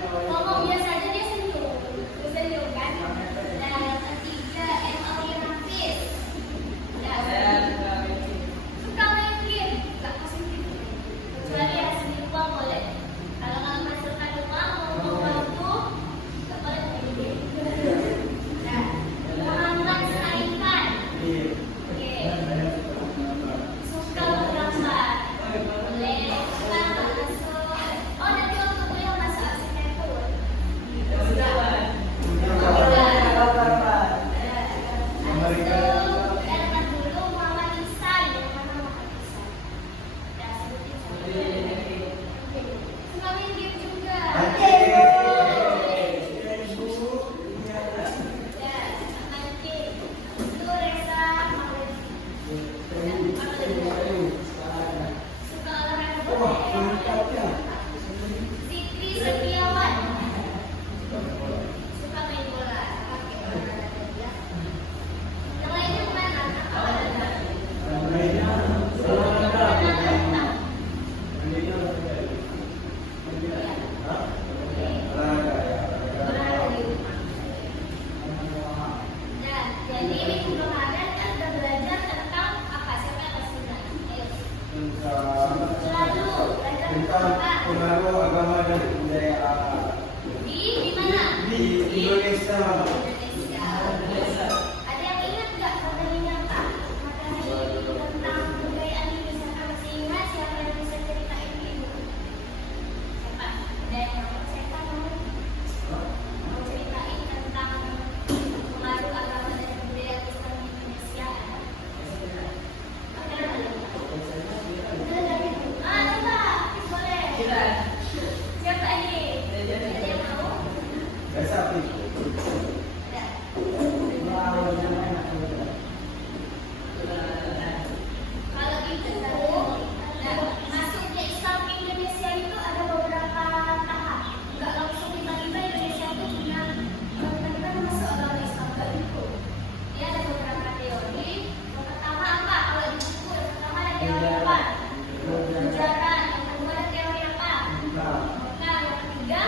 ngomong biasa aja dia senyum, senyum kan. Nah yang ketiga Emily Hafiz. Ya, suka main game, nggak positif. Kecuali ya sendiri uang boleh. Kalau nggak menghasilkan uang, mau bantu, nggak boleh main game. Nah, Muhammad Saifan. Oke. Suka menggambar. Boleh. Suka masuk. Oh, nanti waktu kuliah masuk arsitektur. Sitri Setiawan. Suka main bola. Yang lainnya mana? Apa ada? Nah, jadi minggu kemarin kan udah belajar tentang apa? Siapa yang kasih bilang? Ayo. Lalu belajar tentang apa? Pengaruh agama dan budaya Arab Di mana? di Indonesia. Indonesia. Ada yang ingat nggak materinya apa? Materi tentang kebudayaan Indonesia. Kamu masih ingat siapa yang bisa ceritain dulu? Siapa? Ada yang mau cerita mau ceritain tentang pengaruh agama dan budaya Islam di Indonesia? Ada nggak? Coba, boleh. Siapa ini? Ada yang mau? Biasa Ada. Kalau gitu, nah, masuknya Islam ke Indonesia itu ada beberapa tahap. Nggak langsung tiba-tiba Indonesia itu punya tiba-tiba masuk agama Islam, nggak gitu. Dia ada beberapa teori. Yang pertama apa? Kalau di buku yang pertama ada teori apa? Ajaran. Yang kedua ada teori apa? Nah, yang ketiga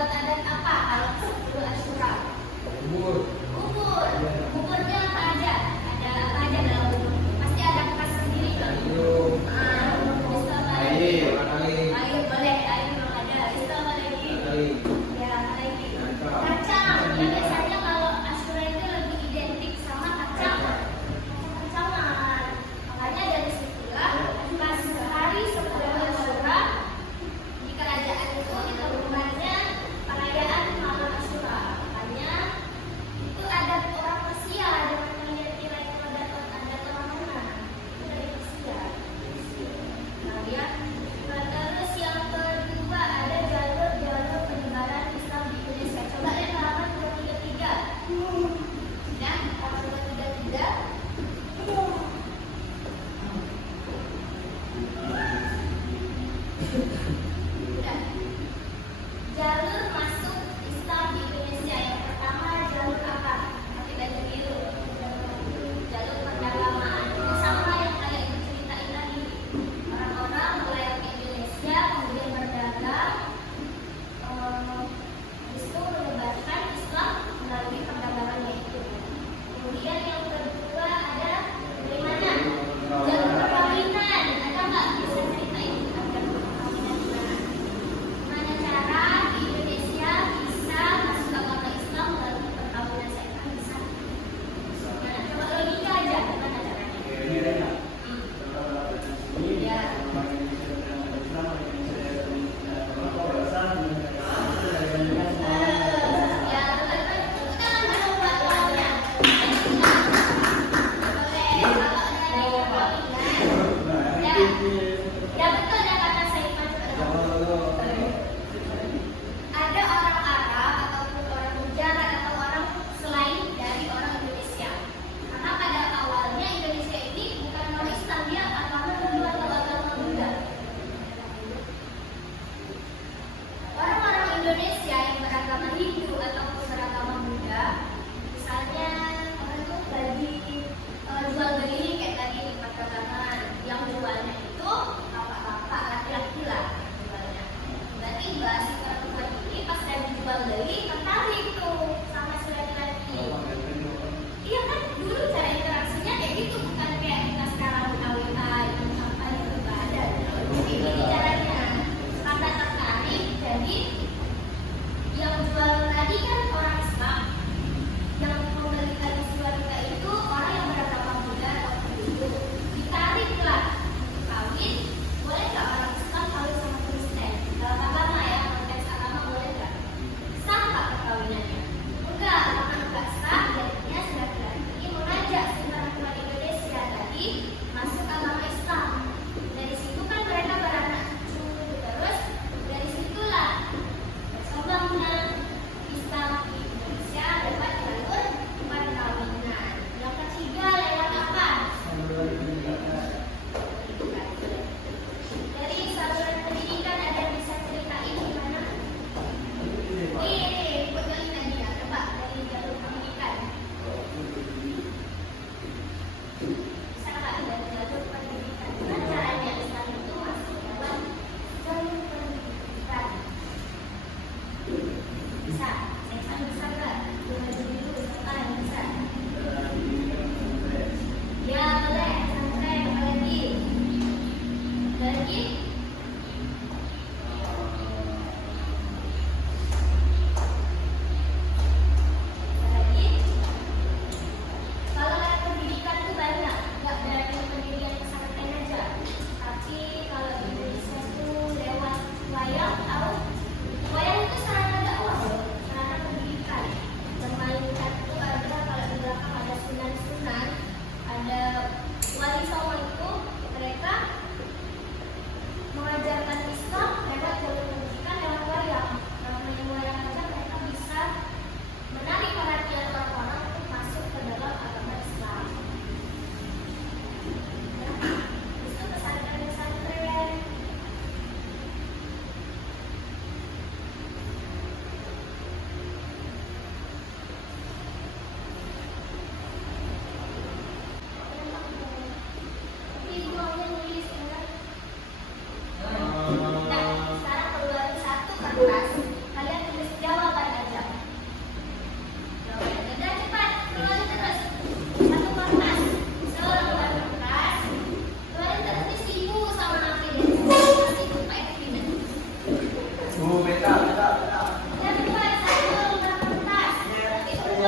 buat adat apa kalau 10 Asyura? Umur. Bubur. Buburnya apa aja? Ada apa aja dalam bubur? Pasti ada khas sendiri kan? Sayur. Terus apa lagi? Air. Air boleh, air memang ada. Terus apa lagi? Air. Ya, apa lagi? Kacang. Kacang. Ya biasanya kalau Asyura itu lebih identik sama kacang. Kacang-kacangan. Makanya dari situlah pas hari sebelum Asyura di kerajaan itu ditemukannya perayaan malam Asyura. Makanya itu adat orang Persia dengan mengira-kira itu adat orang mana? Itu dari Persia. Nah, ya. Nah, terus yang kedua ada jalur-jalur penyebaran Islam di Indonesia. Coba lihat halaman 233. Ya, halaman 233. Udah. Jalur masuk Islam di Indonesia yang pertama jalur apa? Pakai baju biru. Jalur perdagangan. Ini sama yang kayak ibu ceritain tadi. Orang-orang mulai ke Indonesia kemudian berdagang, habis itu menyebarkan Islam melalui perdagangannya itu. Kemudian yang kedua ada dari mana? Jalur perkawinan. Ada nggak bisa ceritain jalur perkawinan gimana? Gimana cara di Indonesia bisa masuk agama Islam melalui perkawinan? Saya kan bisa. Gimana? Coba logika aja gimana caranya? Ya. Ya, itu kan dulu awalnya. Boleh, kalau dari perkawinan. Ya betul ya kata Saifan. Ada orang Arab ataupun orang Gujarat atau orang selain dari orang Indonesia. Karena pada awalnya Indonesia ini bukan non Islam, dia agama Hindu atau agama Buddha. Orang-orang Indonesia yang beragama Hindu ataupun beragama Buddha, misalnya orang itu lagi jual beli kayak tadi di perdagangan, yang jualnya itu bapak-bapak laki-laki lah jualnya. Berarti si perempuan ini pas lagi jual beli tertarik tuh sama si laki-laki. Iya kan dulu cara interaksinya kayak gitu, bukan kayak kita sekarang kawin-kawin apa gitu nggak ada. Jadi ini caranya karena tertarik, jadi yang jual tadi kan orang Islam, yang membelikan si wanita itu orang yang beragama Buddha atau Hindu. Ditariklah untuk kawin, boleh nggak orang Islam kawin sama Kristen? Dalam agama ya, konteks agama boleh nggak? Sah nggak perkawinannya? Enggak, karena enggak sah, jadinya si laki-laki mengajak si perempuan Indonesia tadi masuk agama Islam. Dari situ kan mereka beranak cucu, terus dari situlah berkembangnya Islam di Indonesia lewat jalur perkawinan. Yang ketiga lewat apa? Dari saluran pendidikan ada yang bisa ceritain gimana? Nih, ikut kali tadi ya, coba dari jalur pendidikan. Bisa nggak dari jalur pendidikan? Gimana caranya Islam itu masuk lewat jalur pendidikan? Bisa, saya kan bisa nggak? Boleh dulu, siapa yang bisa? Ya boleh, sampai apa lagi? Ada lagi? Ada lagi? Kalau lewat pendidikan itu banyak, nggak dari pendidikan pesantren aja. Tapi kalau di Indonesia itu lewat wayang, tahu? Wayang itu sarana dakwah loh, sarana pendidikan.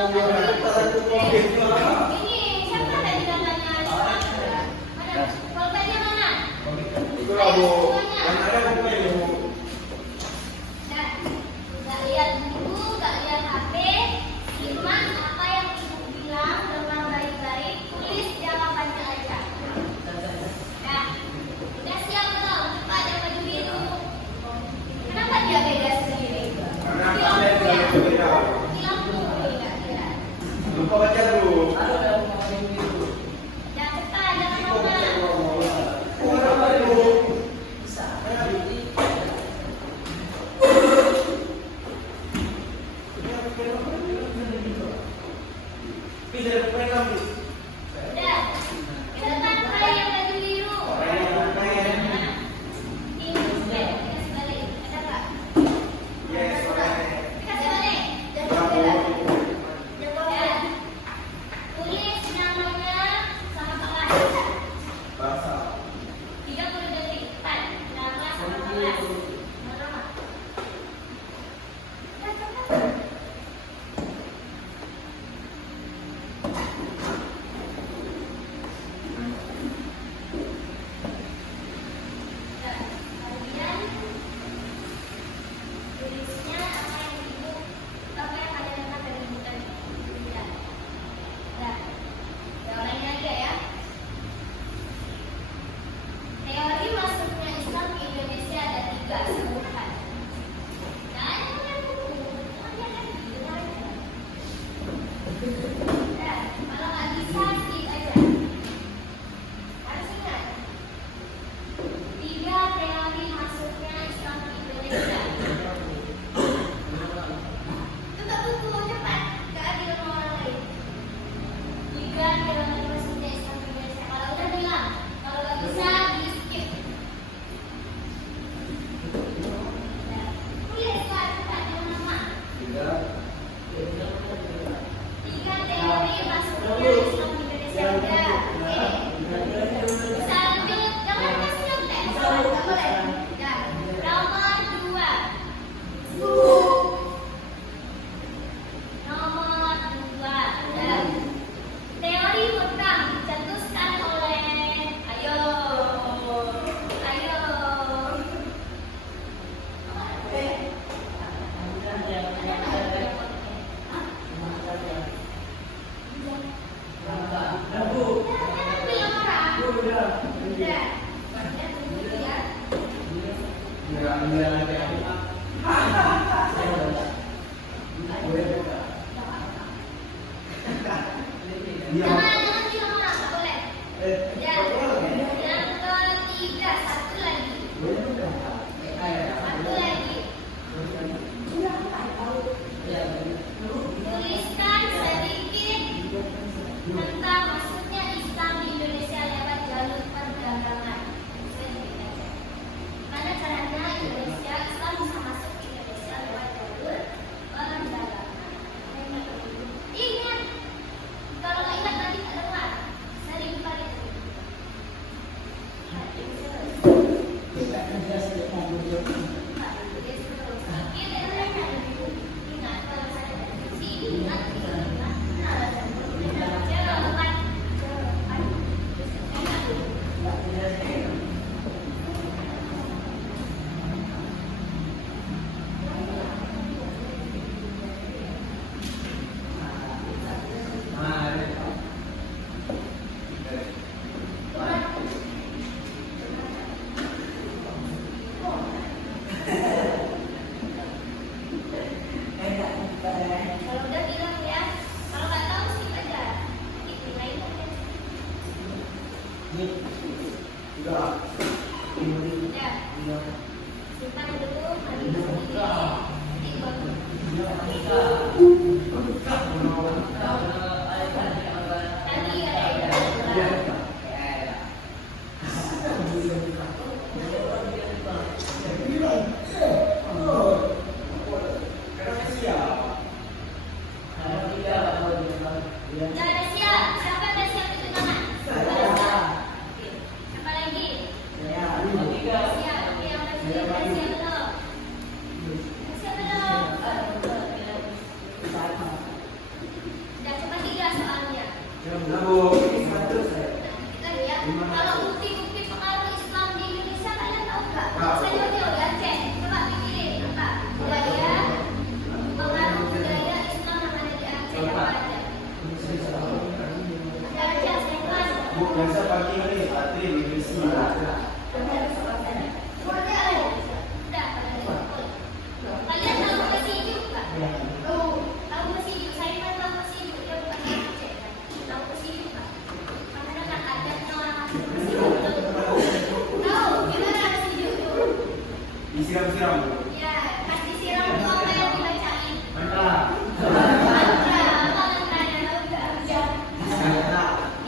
Ini siapa tadi namanya? Mana? Pulpennya mana? Itu lagu yang ada bukan yang Nah, nggak lihat buku, nggak lihat HP, simak apa yang ibu bilang dengan baik-baik, tulis jawabannya aja. Nah, udah siap belum? Cepat yang baju biru. Kenapa dia beda sendiri? karena ada yang berbeda. Hilang dulu, nggak kira. Lupa baca dulu. Ya cepat, jangan lama. Kenapa dulu? Bisa dipegang, Bis. Udah. Ke depan mulai yang baju biru. Ini kasih balik. Ada nggak? Yes, oke. Kasih balik. Bravo. Ya. Tulis namanya sama kelas. Bahasa. 30 detik. Cepat. Nama sama kelas. Nama. Cepat. Kemudian tulisnya apa yang ibu, apa yang kalian dengar dari ibu tadi. Ya. Nah, ya ulangin lagi ya. Teori masuknya Islam ke Indonesia ada 3 sebutkan. Nah, ini bukan buku. Kalian kan dengar aja. Nah, kalau nggak bisa skip aja. Harus ingat. 3 teori masuknya Islam ke Indonesia. Tutup buku cepat, gak adil sama orang lain. 3 teori masuknya Islam ke Indonesia. Kalau udah bilang, kalau nggak bisa di skip. Ya. Tulis Pak, cepat jangan lama. 3 teori masuknya Islam ke Indonesia. Udah, oke. Sambil jangan kasih nyontek, nggak boleh. Ya. Nomor 2. Nomor 2. Ya. Teori hutang dicetuskan oleh ayo. Bilang orang. Udah. Ya, tunggu ya. Jangan bilang orang, nggak boleh. Ya. Yang ketiga, satu lagi. Satu lagi. Tuliskan sedikit tentang masuknya Islam di Indonesia lewat jalur perdagangan. Sedikit aja. Gimana caranya Indonesia Islam bisa masuk ke Indonesia lewat jalur perdagangan? Ingat, kalau nggak ingat nanti tak dengar. Sering kali itu. Ingat kalau saya di sini ingat. Kalau udah bilang ya, kalau nggak tahu skip aja. Nanti nilai aja. Ya, simpan dulu, mandi sendiri. Nanti tadi ada yang Nggak ada siap. Siapa yang siap itu tangan? Nggak ada siap. Oke. Siapa lagi? Siap. Oke, yang udah siap belum? Yang sa pagi ini, Patri, Mimisi. Kalian tahu Presidio nggak? Tahu Presidio? Saya kan tahu Presidio. Dia bukan orang Aceh kan? Tahu Presidio nggak? Karena kan adatnya orang Aceh Presidio. Tahu gimana Presidio itu? Disiram-siram. Ya, pas disiram itu apa yang dibacain? Mantap. Mantra, apa mantranya? Tahu nggak?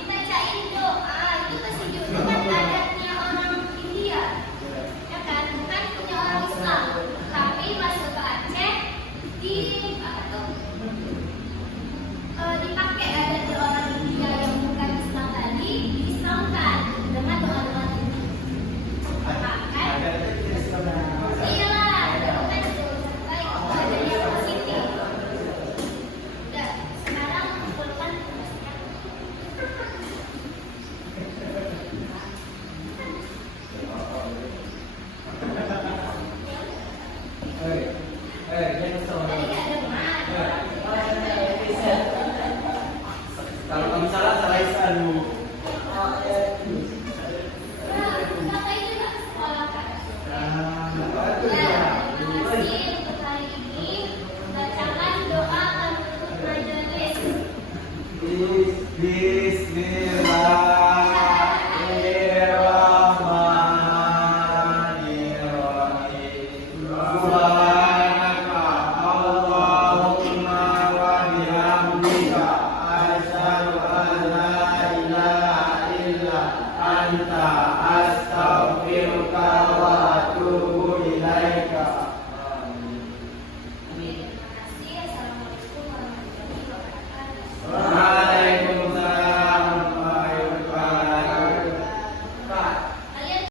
Dibacain doa. Itu Presidio itu kan adatnya orang India. Ya kan? Bukan punya orang Islam. Tapi masuk ke Aceh di apa tuh? Dipakai